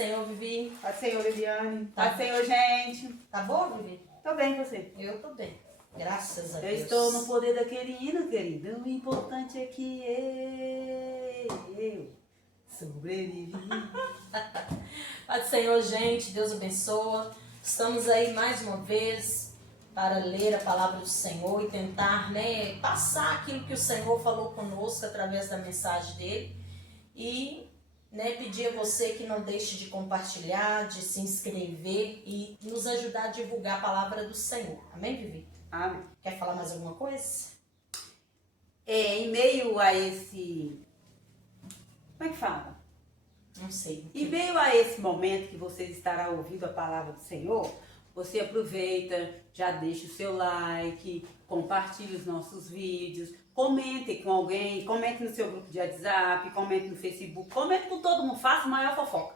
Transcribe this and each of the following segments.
Senhor, Vivi. Paz do Senhor, Viviane. Tá. Paz do Senhor, gente. Tá boa, Vivi? Tô bem, você? Eu tô bem. Graças a Eu Deus. estou no poder daquele hino, querido. O importante é que eu sobrevivi. Paz do Senhor, gente. Deus abençoa. Estamos aí mais uma vez para ler a palavra do Senhor e tentar, passar aquilo que o Senhor falou conosco através da mensagem dele. E pedir a você que não deixe de compartilhar, de se inscrever e nos ajudar a divulgar a palavra do Senhor. Amém, Vivi? Amém. Quer falar mais alguma coisa? Em meio a esse... Como é que fala? Não sei. Em meio a esse momento que você estará ouvindo a palavra do Senhor, você aproveita, já deixa o seu like, compartilhe os nossos vídeos, comente com alguém, comente no seu grupo de WhatsApp, comente no Facebook, comente com todo mundo, faça maior fofoca.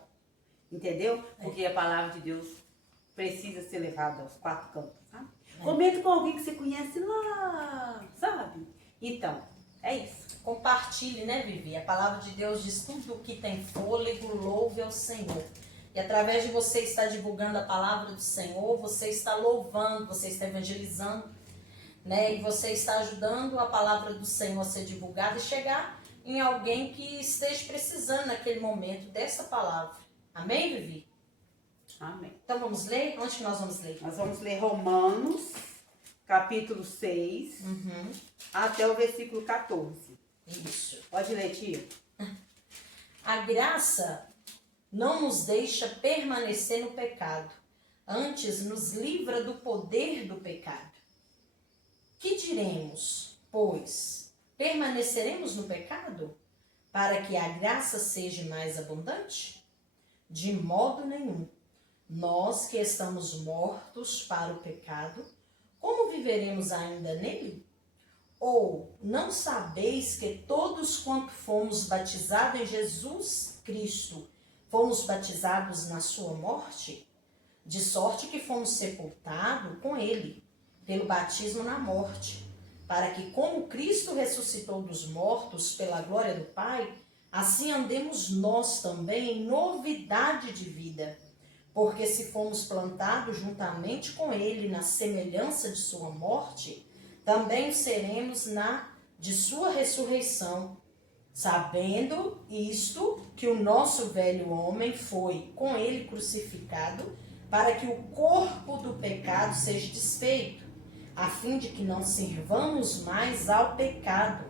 Entendeu? Porque a palavra de Deus precisa ser levada aos quatro cantos, sabe? Comente com alguém que você conhece lá, sabe? Então, é isso. Compartilhe, Vivi? A palavra de Deus diz tudo que tem fôlego, louve ao Senhor. E através de você estar divulgando a palavra do Senhor, você está louvando, você está evangelizando, E você está ajudando a palavra do Senhor a ser divulgada e chegar em alguém que esteja precisando naquele momento dessa palavra. Amém, Vivi? Amém. Então vamos ler? Onde que nós vamos ler? Nós vamos ler Romanos, capítulo 6, até o versículo 14. Isso. Pode ler, tia? A graça não nos deixa permanecer no pecado, antes nos livra do poder do pecado. Que diremos, pois? Permaneceremos no pecado para que a graça seja mais abundante? De modo nenhum. Nós que estamos mortos para o pecado, como viveremos ainda nele? Ou não sabeis que todos quanto fomos batizados em Jesus Cristo, fomos batizados na sua morte? De sorte que fomos sepultados com ele, pelo batismo na morte, para que como Cristo ressuscitou dos mortos pela glória do Pai, assim andemos nós também em novidade de vida. Porque se fomos plantados juntamente com ele na semelhança de sua morte, também seremos de sua ressurreição, sabendo isto, que o nosso velho homem foi com ele crucificado, para que o corpo do pecado seja desfeito, a fim de que não sirvamos mais ao pecado.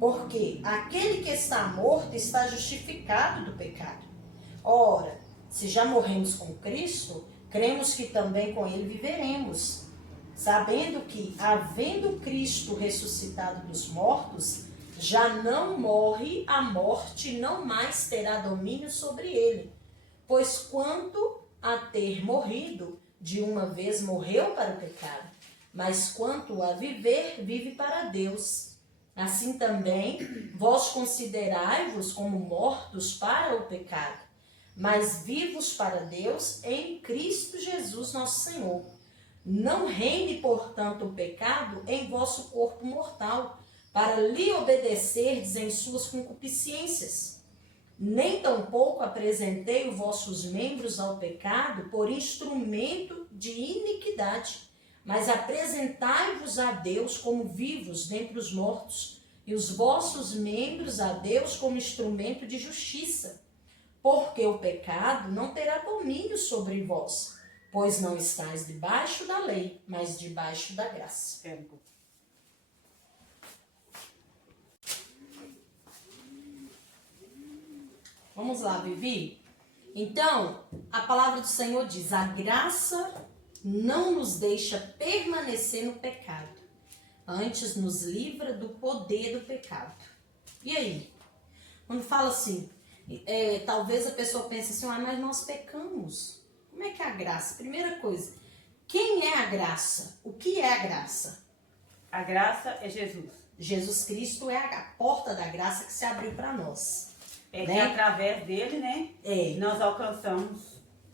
Porque aquele que está morto está justificado do pecado. Ora, se já morremos com Cristo, cremos que também com ele viveremos, sabendo que, havendo Cristo ressuscitado dos mortos, já não morre, a morte não mais terá domínio sobre ele. Pois quanto a ter morrido, de uma vez morreu para o pecado, mas quanto a viver, vive para Deus. Assim também, vós considerai-vos como mortos para o pecado, mas vivos para Deus em Cristo Jesus nosso Senhor. Não reine, portanto, o pecado em vosso corpo mortal, para lhe obedecerdes em suas concupiscências. Nem tampouco apresentei os vossos membros ao pecado por instrumento de iniquidade, mas apresentai-vos a Deus como vivos dentre os mortos, e os vossos membros a Deus como instrumento de justiça. Porque o pecado não terá domínio sobre vós, pois não estáis debaixo da lei, mas debaixo da graça. Vamos lá, Vivi? Então, a palavra do Senhor diz: a graça não nos deixa permanecer no pecado, antes nos livra do poder do pecado. E aí? Quando fala assim, talvez a pessoa pense assim, mas nós pecamos. Como é que é a graça? Primeira coisa, quem é a graça? O que é a graça? A graça é Jesus. Jesus Cristo é a porta da graça que se abriu para nós. Que através dele, nós alcançamos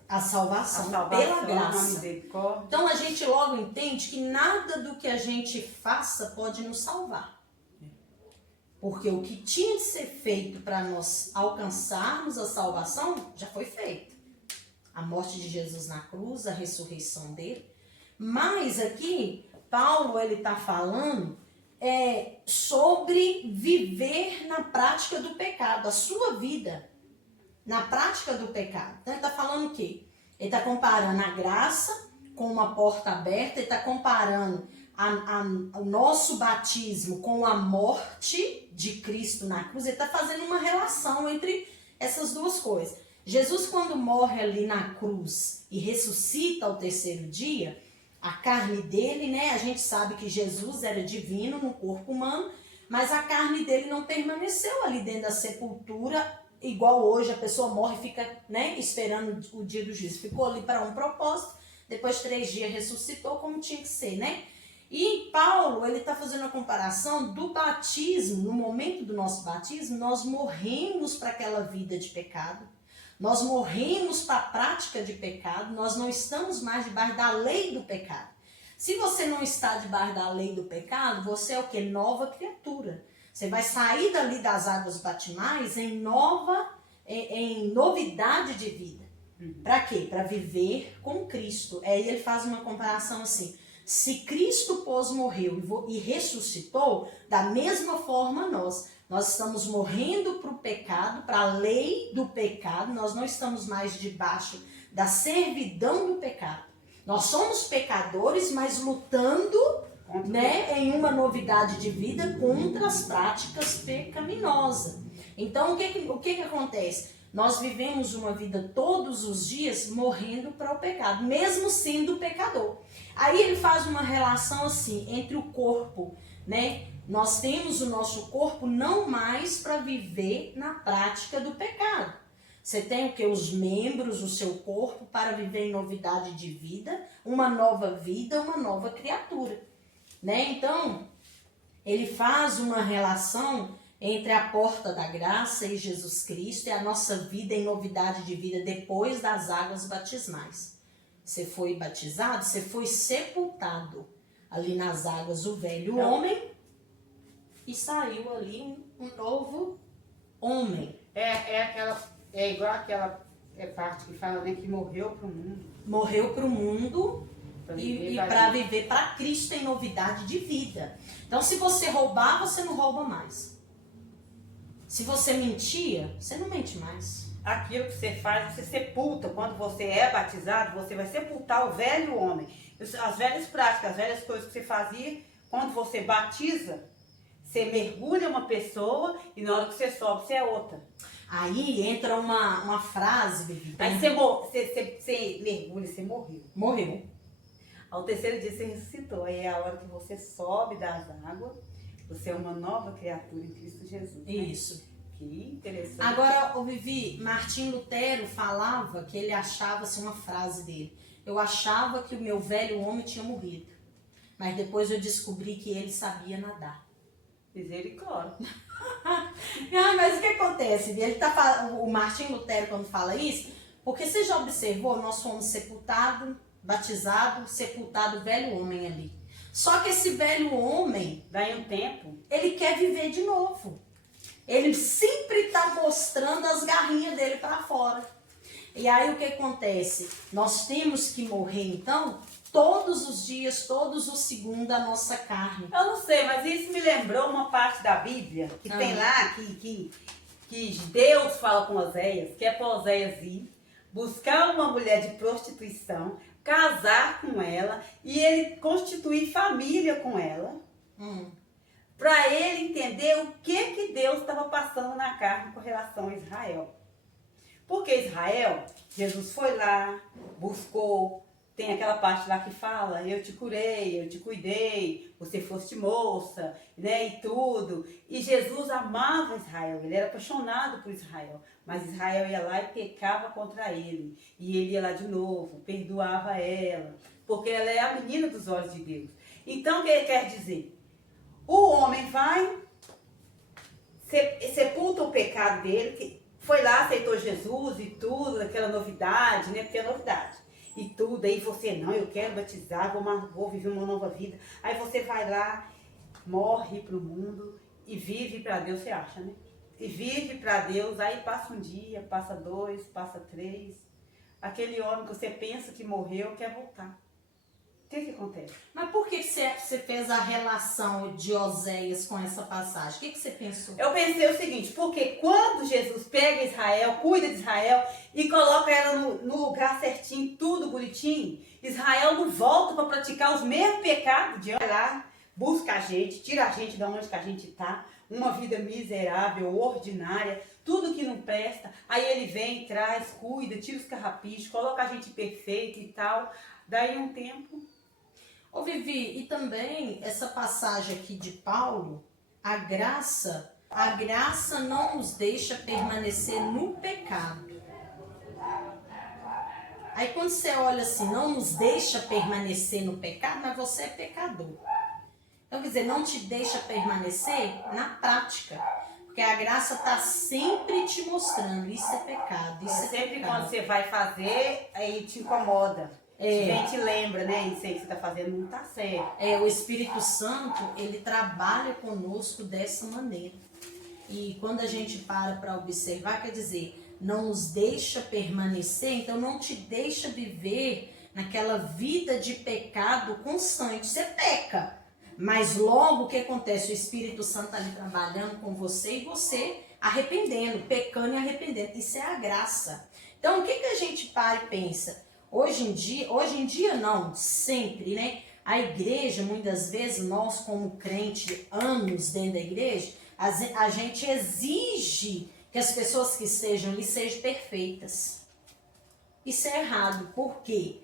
a salvação pela graça. Então a gente logo entende que nada do que a gente faça pode nos salvar. Porque o que tinha de ser feito para nós alcançarmos a salvação já foi feito. a morte de Jesus na cruz, a ressurreição dele. Mas aqui, Paulo, ele está falando sobre viver na prática do pecado, a sua vida na prática do pecado. Então, ele está falando o quê? Ele está comparando a graça com uma porta aberta, ele está comparando o nosso batismo com a morte de Cristo na cruz. Ele está fazendo uma relação entre essas duas coisas. Jesus, quando morre ali na cruz e ressuscita ao terceiro dia, a carne dele, né? A gente sabe que Jesus era divino no corpo humano, mas a carne dele não permaneceu ali dentro da sepultura, igual hoje a pessoa morre e fica, né, esperando o dia do juízo. Ficou ali para um propósito, depois de 3 dias ressuscitou como tinha que ser, né? E Paulo, ele está fazendo a comparação do batismo. No momento do nosso batismo, nós morremos para aquela vida de pecado. Nós morremos para a prática de pecado, nós não estamos mais debaixo da lei do pecado. Se você não está debaixo da lei do pecado, você é o quê? Nova criatura. Você vai sair dali das águas batismais em novidade de vida. Para quê? Para viver com Cristo. Aí ele faz uma comparação assim: se Cristo, pois, morreu e ressuscitou, da mesma forma nós estamos morrendo para o pecado, para a lei do pecado. Nós não estamos mais debaixo da servidão do pecado. Nós somos pecadores, mas lutando, né, em uma novidade de vida contra as práticas pecaminosas. Então, o que acontece? Nós vivemos uma vida todos os dias morrendo para o pecado, mesmo sendo pecador. Aí ele faz uma relação assim entre o corpo, né? Nós temos o nosso corpo não mais para viver na prática do pecado. Você tem o que? Os membros, o seu corpo para viver em novidade de vida, uma nova criatura, né? Então, ele faz uma relação entre a porta da graça e Jesus Cristo e a nossa vida em novidade de vida depois das águas batismais. Você foi batizado, você foi sepultado ali nas águas, o velho homem, e saiu ali um novo homem. É igual aquela parte que fala, né, que morreu para o mundo. Morreu para o mundo e para viver para Cristo em novidade de vida. Então, se você roubar, você não rouba mais. Se você mentia, você não mente mais. Aquilo que você faz, você sepulta. Quando você é batizado, você vai sepultar o velho homem. As velhas práticas, as velhas coisas que você fazia, quando você batiza, você mergulha uma pessoa e na hora que você sobe, você é outra. Aí entra uma frase, Bibi. Aí você mergulha, você morreu. Morreu. Ao terceiro dia você ressuscitou. Aí é a hora que você sobe das águas, você é uma nova criatura em Cristo Jesus. Né? Isso. Que interessante. Agora, o Vivi, Martim Lutero falava que ele achava assim, uma frase dele: eu achava que o meu velho homem tinha morrido, mas depois eu descobri que ele sabia nadar. Misericórdia. Não, mas o que acontece? O Martim Lutero, quando fala isso, porque você já observou, nós fomos sepultados, batizados, sepultado, velho homem ali. Só que esse velho homem, daí um tempo, ele quer viver de novo. Ele sempre está mostrando as garrinhas dele para fora. E aí o que acontece? Nós temos que morrer então todos os dias, todos os segundos a nossa carne. Eu não sei, mas isso me lembrou uma parte da Bíblia que tem lá que Deus fala com Oséias, que é para Oséias ir buscar uma mulher de prostituição, casar com ela e ele constituir família com ela. Para ele entender o que Deus estava passando na carne com relação a Israel. Porque Israel, Jesus foi lá, buscou, tem aquela parte lá que fala, eu te curei, eu te cuidei, você foste moça, né, e tudo. E Jesus amava Israel, ele era apaixonado por Israel, mas Israel ia lá e pecava contra ele. E ele ia lá de novo, perdoava ela, porque ela é a menina dos olhos de Deus. Então o que ele quer dizer? O homem vai, sepulta o pecado dele, que foi lá, aceitou Jesus e tudo, aquela novidade, né? Porque é novidade. E tudo, aí você, não, eu quero batizar, vou viver uma nova vida. Aí você vai lá, morre pro mundo e vive para Deus, você acha, né? E vive para Deus, aí passa um dia, passa 2, passa 3. aquele homem que você pensa que morreu quer voltar. O que acontece? Mas por que você fez a relação de Oséias com essa passagem? O que você pensou? Eu pensei o seguinte, porque quando Jesus pega Israel, cuida de Israel e coloca ela no lugar certinho, tudo bonitinho, Israel não volta para praticar os mesmos pecados de lá, busca a gente, tira a gente de onde que a gente está, uma vida miserável, ordinária, tudo que não presta. Aí ele vem, traz, cuida, tira os carrapichos, coloca a gente perfeita e tal. Daí um tempo... Ô Vivi, e também essa passagem aqui de Paulo, a graça não nos deixa permanecer no pecado. Aí quando você olha assim, não nos deixa permanecer no pecado, mas você é pecador. Então quer dizer, não te deixa permanecer na prática. Porque a graça está sempre te mostrando, isso é pecado, isso é sempre pecado. Quando você vai fazer, aí te incomoda. A gente lembra, né? Isso aí que você está fazendo não está certo. O Espírito Santo, ele trabalha conosco dessa maneira. E quando a gente para observar, quer dizer, não nos deixa permanecer, então não te deixa viver naquela vida de pecado constante. Você peca, mas logo o que acontece? O Espírito Santo está ali trabalhando com você e você arrependendo, pecando e arrependendo. Isso é a graça. Então o que a gente para e pensa? Hoje em dia não, sempre, né? A igreja, muitas vezes, nós como crente, anos dentro da igreja, a gente exige que as pessoas que estejam ali sejam perfeitas. Isso é errado, porque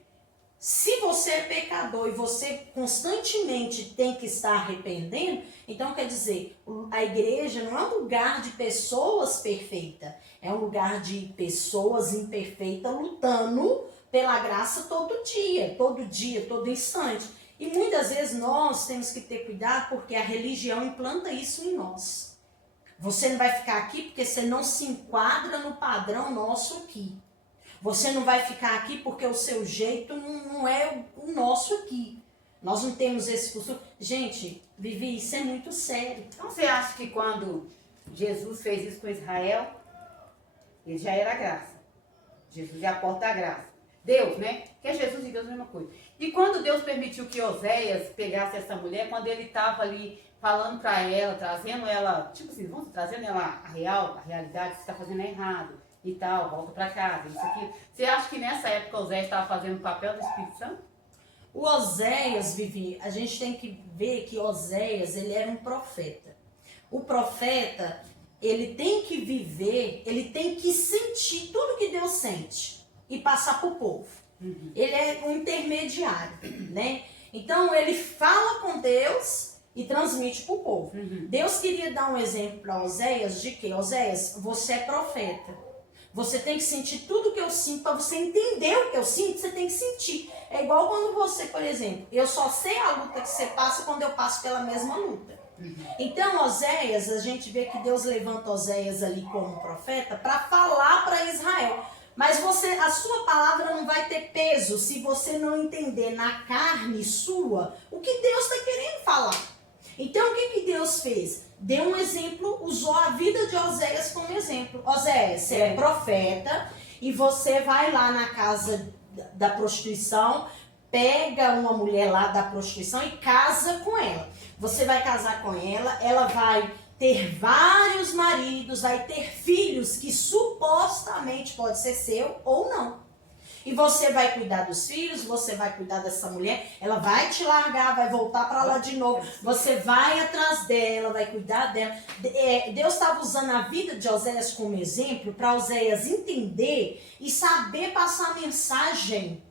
se você é pecador e você constantemente tem que estar arrependendo, então quer dizer, a igreja não é um lugar de pessoas perfeitas, é um lugar de pessoas imperfeitas lutando pela graça todo dia, todo instante. E muitas vezes nós temos que ter cuidado porque a religião implanta isso em nós. Você não vai ficar aqui porque você não se enquadra no padrão nosso aqui. Você não vai ficar aqui porque o seu jeito não é o nosso aqui. Nós não temos esse costume. Gente, Vivi, isso é muito sério. Então você acha que quando Jesus fez isso com Israel, ele já era graça? Jesus é a porta da graça. Deus, né? Que é Jesus e Deus a mesma coisa. E quando Deus permitiu que Oséias pegasse essa mulher, quando ele estava ali falando para ela, trazendo ela, tipo assim, vamos trazendo ela a realidade, você está fazendo errado e tal, volta para casa, isso aqui. Você acha que nessa época Oséias estava fazendo o papel do Espírito Santo? O Oséias, Vivi, a gente tem que ver que Oséias, ele era um profeta. O profeta, ele tem que viver, ele tem que sentir tudo que Deus sente e passar para o povo. Ele é um intermediário, né? Então, ele fala com Deus e transmite para o povo. Deus queria dar um exemplo para Oséias de que, Oséias, você é profeta. Você tem que sentir tudo que eu sinto, para você entender o que eu sinto, você tem que sentir. É igual quando você, por exemplo, eu só sei a luta que você passa quando eu passo pela mesma luta. Então, Oséias, a gente vê que Deus levanta Oséias ali como profeta para falar para Israel. Mas a sua palavra não vai ter peso se você não entender na carne sua o que Deus está querendo falar. Então, o que Deus fez? Deu um exemplo, usou a vida de Oséias como exemplo. Oséias, você é profeta e você vai lá na casa da prostituição, pega uma mulher lá da prostituição e casa com ela. Você vai casar com ela, ela vai ter vários maridos, vai ter filhos que supostamente pode ser seu ou não. E você vai cuidar dos filhos, você vai cuidar dessa mulher, ela vai te largar, vai voltar para lá de novo, você vai atrás dela, vai cuidar dela. Deus estava usando a vida de Oséias como exemplo para Oséias entender e saber passar a mensagem,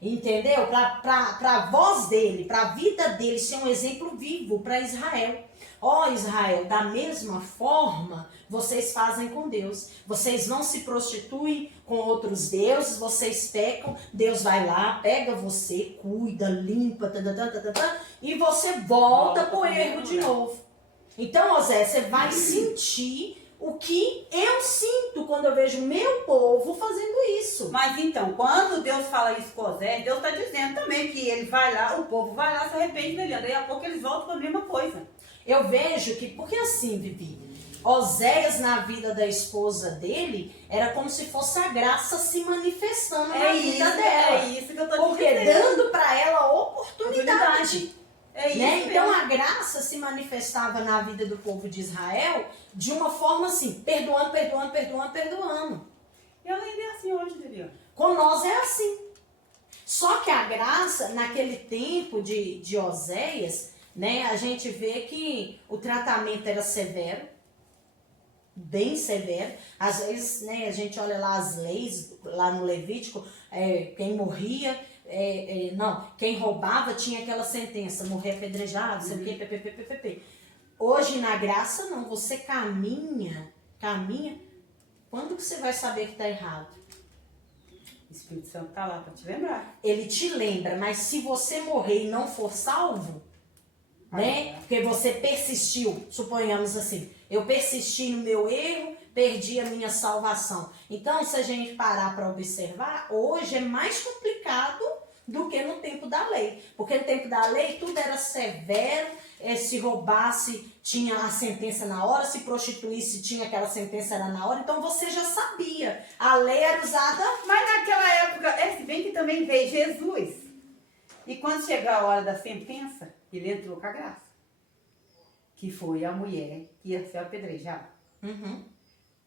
entendeu? Para a voz dele, para a vida dele ser um exemplo vivo para Israel. Ó Israel, da mesma forma vocês fazem com Deus. Vocês não se prostituem com outros deuses, vocês pecam, Deus vai lá, pega você, cuida, limpa, e você volta pro erro de novo. Então, Oséias, você vai sentir o que eu sinto quando eu vejo meu povo fazendo isso. Mas então, quando Deus fala isso com Oséias, Deus está dizendo também que ele vai lá, o povo vai lá, se arrepende dele, daí a pouco eles voltam para a mesma coisa. Eu vejo que, porque assim, Vivi, Oséias, na vida da esposa dele, era como se fosse a graça se manifestando na vida dela. É isso que eu tô Porque dizendo. dando para ela oportunidade. É isso Né? mesmo. Então a graça se manifestava na vida do povo de Israel de uma forma assim, perdoando, perdoando, perdoando, perdoando. E ela ainda é assim hoje, Liliana. Com nós é assim. Só que a graça, naquele tempo de Oséias, né, a gente vê que o tratamento era severo, bem severo. Às vezes, né, a gente olha lá as leis, lá no Levítico, quem morria, não, quem roubava tinha aquela sentença, morrer apedrejado, sei o quê, ppp. Hoje na graça não, você caminha, quando que você vai saber que está errado? O Espírito Santo tá lá para te lembrar. Ele te lembra, mas se você morrer e não for salvo, né? Porque você persistiu, suponhamos assim, eu persisti no meu erro, perdi a minha salvação. Então, se a gente parar para observar, hoje é mais complicado do que no tempo da lei. Porque no tempo da lei tudo era severo, se roubasse tinha a sentença na hora, se prostituísse tinha aquela sentença era na hora, então você já sabia. A lei era usada... Mas naquela época, se bem que também veio Jesus. E quando chegou a hora da sentença, ele entrou com a graça. Que foi a mulher que ia ser apedrejada. Uhum.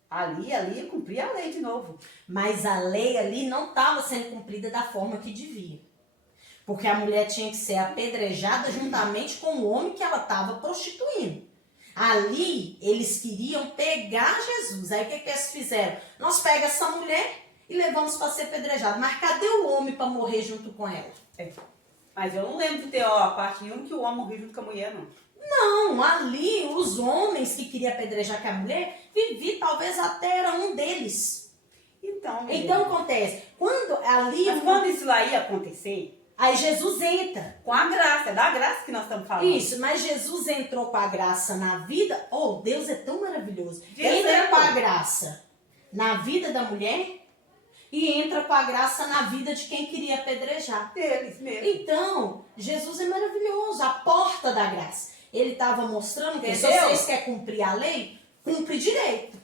Ali ia cumprir a lei de novo. Mas a lei ali não estava sendo cumprida da forma que devia. Porque a mulher tinha que ser apedrejada juntamente com o homem que ela estava prostituindo. Ali, eles queriam pegar Jesus. Aí o que eles fizeram? Nós pegamos essa mulher e levamos para ser apedrejada. Mas cadê o homem para morrer junto com ela? Mas eu não lembro de ter a parte 1 que o homem morreu junto com a mulher, não. Não, ali os homens que queriam apedrejar com a mulher, Vivi talvez até era um deles. Então acontece, quando isso lá ia acontecer, aí Jesus entra. Com a graça, é da graça que nós estamos falando. Isso, mas Jesus entrou com a graça na vida. Oh, Deus é tão maravilhoso. Dizendo. Entra com a graça na vida da mulher e entra com a graça na vida de quem queria apedrejar. Deles mesmo. Então, Jesus é maravilhoso, a porta da graça. Ele estava mostrando que se Entendeu? vocês querem cumprir a lei, cumpre direito.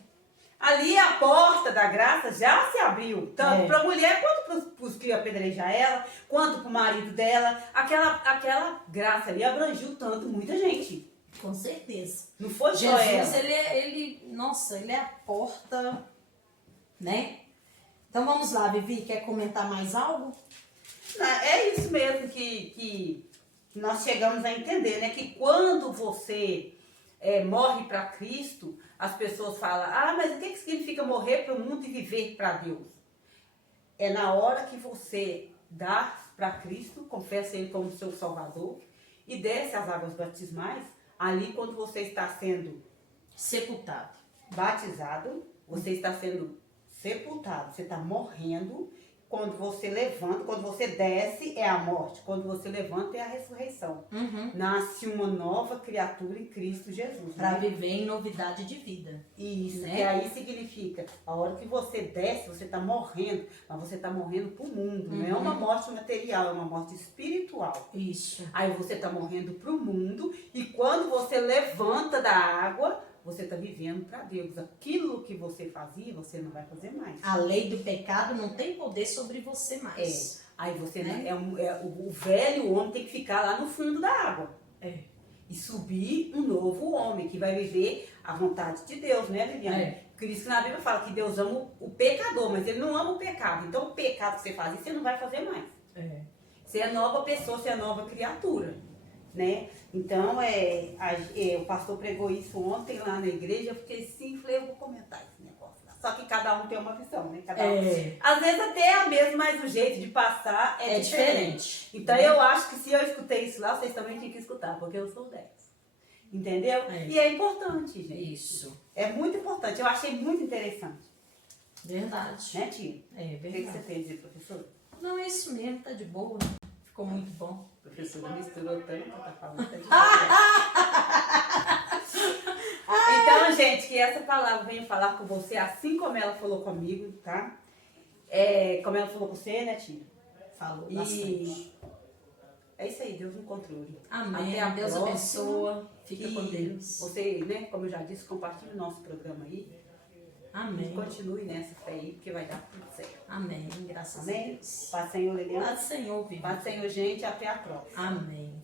Ali a porta da graça já se abriu, tanto para a mulher quanto para os que iam apedrejar ela, quanto para o marido dela. Aquela graça ali abrangiu tanto muita gente. Com certeza. Não foi só Jesus, ela. ele é a porta, né? Então vamos lá, Vivi, quer comentar mais algo? É isso mesmo que nós chegamos a entender, né? Que quando você morre para Cristo, as pessoas falam, mas o que significa morrer para o mundo e viver para Deus? É na hora que você dá para Cristo, confessa Ele como seu Salvador e desce as águas batismais, ali quando você está sendo sepultado, batizado, você está sendo sepultado, você está morrendo. Quando você levanta, quando você desce é a morte, quando você levanta é a ressurreição. Uhum. Nasce uma nova criatura em Cristo Jesus. Para viver em novidade de vida. Isso, né? que aí significa, a hora que você desce, você está morrendo, mas você está morrendo para o mundo. Não é uma morte material, é uma morte espiritual. Isso. Aí você está morrendo para o mundo e quando você levanta da água, você está vivendo para Deus. Aquilo que você fazia, você não vai fazer mais. A lei do pecado não tem poder sobre você mais. Aí você, né? O velho homem tem que ficar lá no fundo da água. E subir um novo homem, que vai viver a vontade de Deus, né, Liliana? Por isso que na Bíblia fala que Deus ama o pecador, mas Ele não ama o pecado. Então o pecado que você faz, você não vai fazer mais. Você é nova pessoa, você é nova criatura. Né? Então, o pastor pregou isso ontem lá na igreja, eu fiquei assim, falei, eu vou comentar esse negócio lá. Só que cada um tem uma visão, né? Às vezes até é a mesma, mas o jeito de passar é diferente. Então, eu acho que se eu escutei isso lá, vocês também têm que escutar, porque eu sou 10. Entendeu? E é importante, gente. Isso. É muito importante, eu achei muito interessante. Verdade. Né, tia? É verdade. O que você tem a dizer, professor? Não, é isso mesmo, tá de boa. Ficou muito bom. A professora misturou tanto, tá falando, tá de boa. Então, gente, que essa palavra venha falar com você, assim como ela falou comigo, tá? Como ela falou com você, né, tia? Falou bastante. É isso aí, Deus no controle. Amém. Até a Deus próxima. abençoa. Fica Que com Deus. Você, né, como eu já disse, compartilhe o nosso programa aí. Amém. E continue nessa fé aí, porque vai dar tudo certo. Amém. Graças a Amém? Deus. Paz do Senhor, Liliana. Paz do Senhor, viva. Paz do Senhor, gente. Até a próxima. Amém.